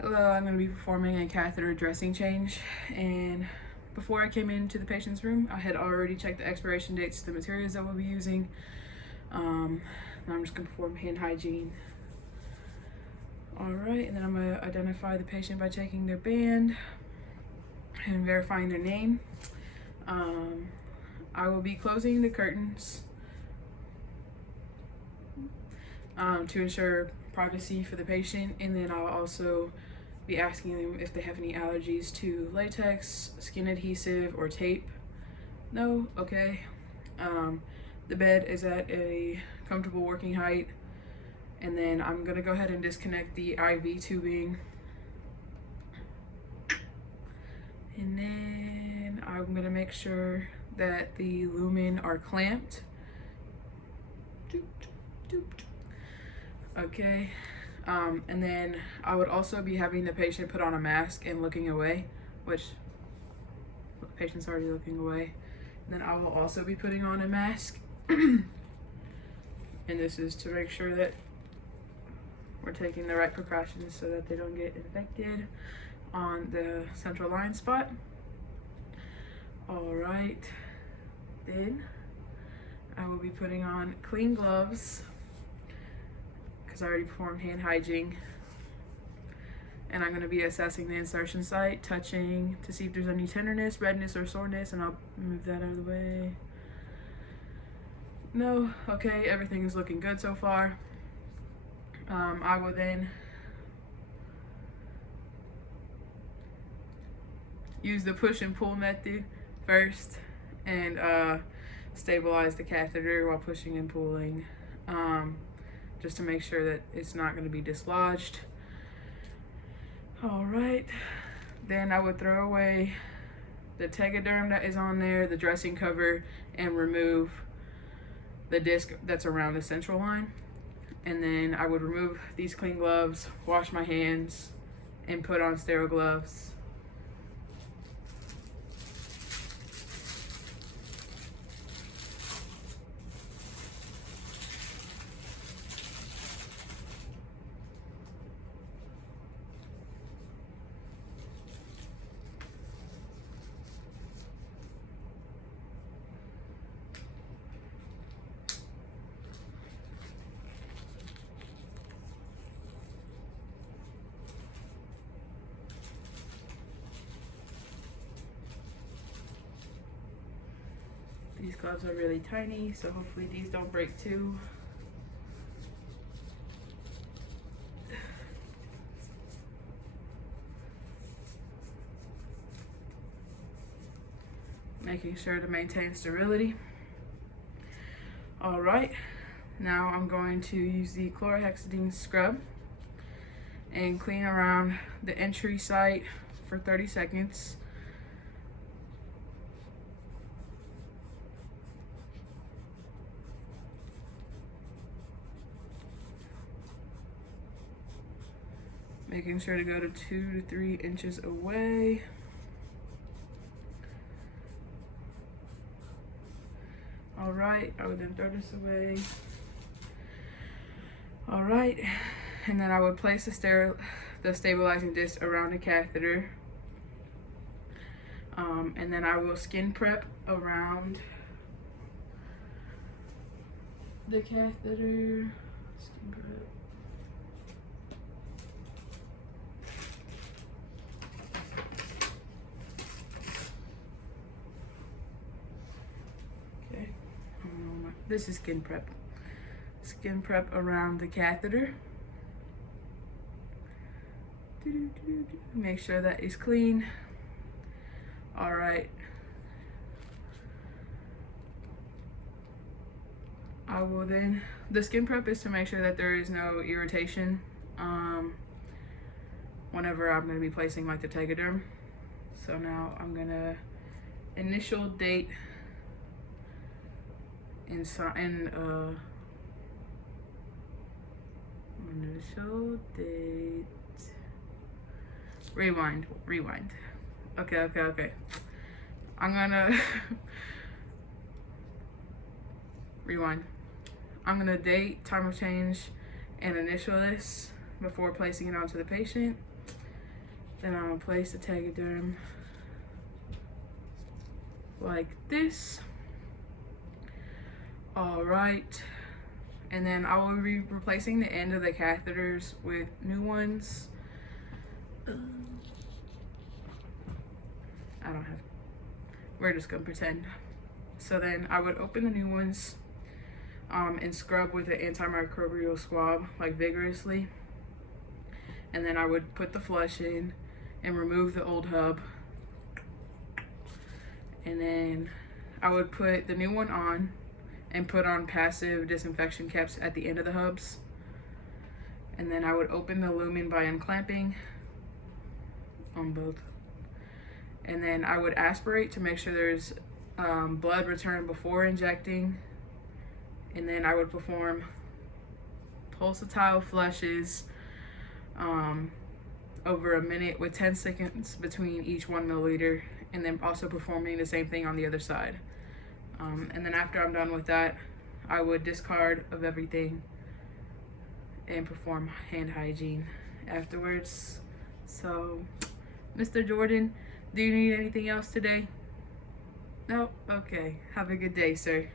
Hello, I'm going to be performing a catheter dressing change, and before I came into the patient's room, I had already checked the expiration dates of the materials that we'll be using. Now I'm just going to perform hand hygiene. Alright, and then I'm going to identify the patient by checking their band and verifying their name. I will be closing the curtains to ensure privacy for the patient, and then I'll also be asking them if they have any allergies to latex, skin adhesive, or tape. No? Okay. The bed is at a comfortable working height, and then I'm gonna go ahead and disconnect the IV tubing, and then I'm gonna make sure that the lumen are clamped. Okay, and then I would also be having the patient put on a mask and looking away, which the patient's already looking away. And then I will also be putting on a mask, and this is to make sure that we're taking the right precautions so that they don't get infected on the central line spot. All right, then I will be putting on clean gloves, I already performed hand hygiene, and I'm going to be assessing the insertion site, touching to see if there's any tenderness, redness, or soreness, and I'll move that out of the way. No? Okay, everything is looking good so far. I will then use the push and pull method first and stabilize the catheter while pushing and pulling. Just to make sure that it's not going to be dislodged. All right, then I would throw away the tegaderm that is on there, the dressing cover, and remove the disc that's around the central line. And then I would remove these clean gloves, wash my hands, and put on sterile gloves. These gloves are really tiny, so hopefully these don't break too. Making sure to maintain sterility. All right, now I'm going to use the chlorhexidine scrub and clean around the entry site for 30 seconds. Making sure to go to 2 to 3 inches away. All right, I would then throw this away. All right, and then I would place the stabilizing disc around the catheter. And then I will skin prep around the catheter. Skin prep. This is skin prep. Skin prep around the catheter. Make sure that is clean. All right. I will then, the skin prep is to make sure that there is no irritation whenever I'm going to be placing like the tegaderm. So now I'm going to initial date initial date, rewind. Okay. I'm gonna rewind. I'm gonna date, time of change, and initial this before placing it onto the patient. Then I'm gonna place the Tegaderm like this. All right. And then I will be replacing the end of the catheters with new ones. I don't have, we're just gonna pretend. So then I would open the new ones and scrub with an antimicrobial swab, like vigorously. And then I would put the flush in and remove the old hub. And then I would put the new one on and put on passive disinfection caps at the end of the hubs. And then I would open the lumen by unclamping on both. And then I would aspirate to make sure there's blood return before injecting. And then I would perform pulsatile flushes over a minute with 10 seconds between each 1 milliliter, and then also performing the same thing on the other side. And then after I'm done with that, I would discard of everything and perform hand hygiene afterwards. So, Mr. Jordan, do you need anything else today? No? Okay. Have a good day, sir.